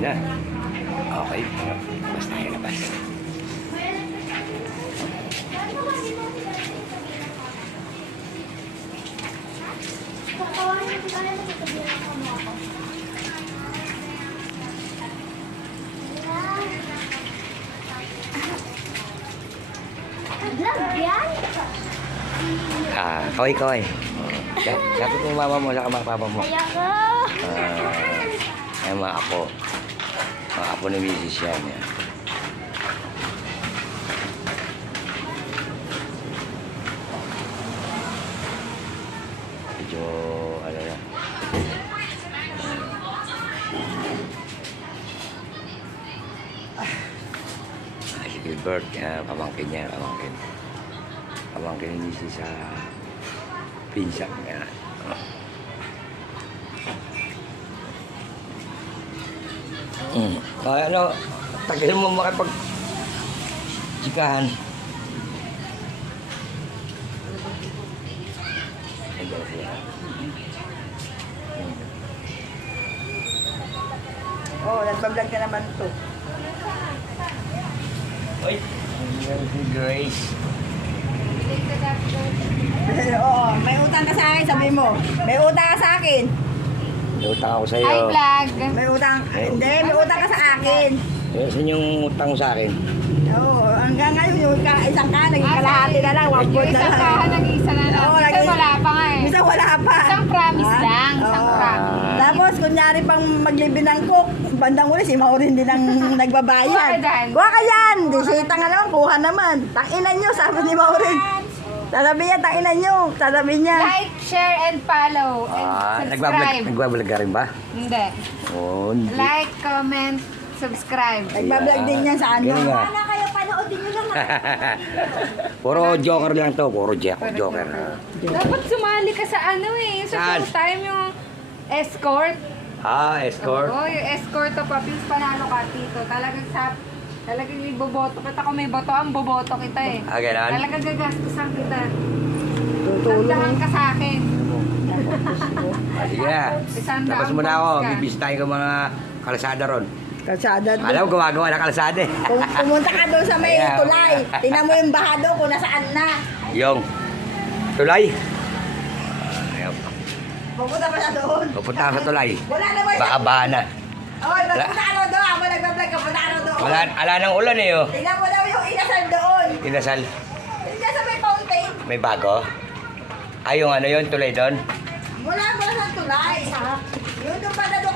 na. Okay. Basta tayo na basta. Kaway. Dapat yung mama mo, saka mga papa mo. Ay, mga apo. Mga apo ni Mrs. yan. Medyo, ano na. Si Gilbert, pamangkin niya, pamangkin. Pamangkin ni Mrs. sa pinsak niya. Ano, tagal mo makipag-chikahan. Oh, nagpa-vlog ka naman to. Uy, si Grace. Oo, may utang ka sa akin, sabi mo. May utang ka sa akin. May utang ako sa'yo. Hi, vlog. May utang. Hindi, may utang ka sa akin. Saan yung utang mo sa akin? Oo, hanggang ngayon yung isang ka, naging kalahati na lang, Yung wag na isang lang. kahan, nag-iisa na lang. Oo, Minsan wala pa nga eh. Minsan wala pa. Isang promise Ha? lang, isang Oo. promise. Tapos, kunyari pang maglibi ng cook, bandang uli, si Maureen din ang nagbabayad. Kuha ka dyan. Kuha ka yan! Disita nga naman, kuha naman. Tanginan nyo, sabi ni Maureen. Sasabi niya, tanginan nyo. Sasabi niya. Like, share, and follow. And subscribe. Nagbablog ka rin ba? Hindi. Oo, hindi. Like, comment, subscribe. Nagbablog din yan sa ano. Ganun nga. Wala kayo, panoodin nyo lang. Puro joker lang to, puro joker. Dapat sumali ka sa ano eh. Sa Saan? first time yung escort. Escort. Oo, yung escort to papils panalo ka, Tito. Talagang iboboto kita. Kung may botoan, boboto kita eh. Ganon? Talagang gagastusan kita. Tutulong. Tandahan ka sa akin. Sige na. Isang Tapos daang muna ako, points ka. bibisitahin ko mga kalsada ron. Kalsada. Alam ko, gumagawa ng kalsada eh. Kung pumunta ka doon sa may Ayan. tulay, tingnan mo yung baha doon kung nasaan na. Yung tulay. Ayaw. Pupunta pa siya doon. Pupunta ako sa tulay. Wala na ba yun? Baka baha na. Oy, magpunta ka doon. Habang nagbablog ka, punta ka doon. Ala ng ulan eh oh. Tingnan mo daw yung inasal doon. Inasal. Tingnan sa may fountain. May bago. Ay, yung ano yun, tulay doon. Wala sa tulay. Yun doon pa na doon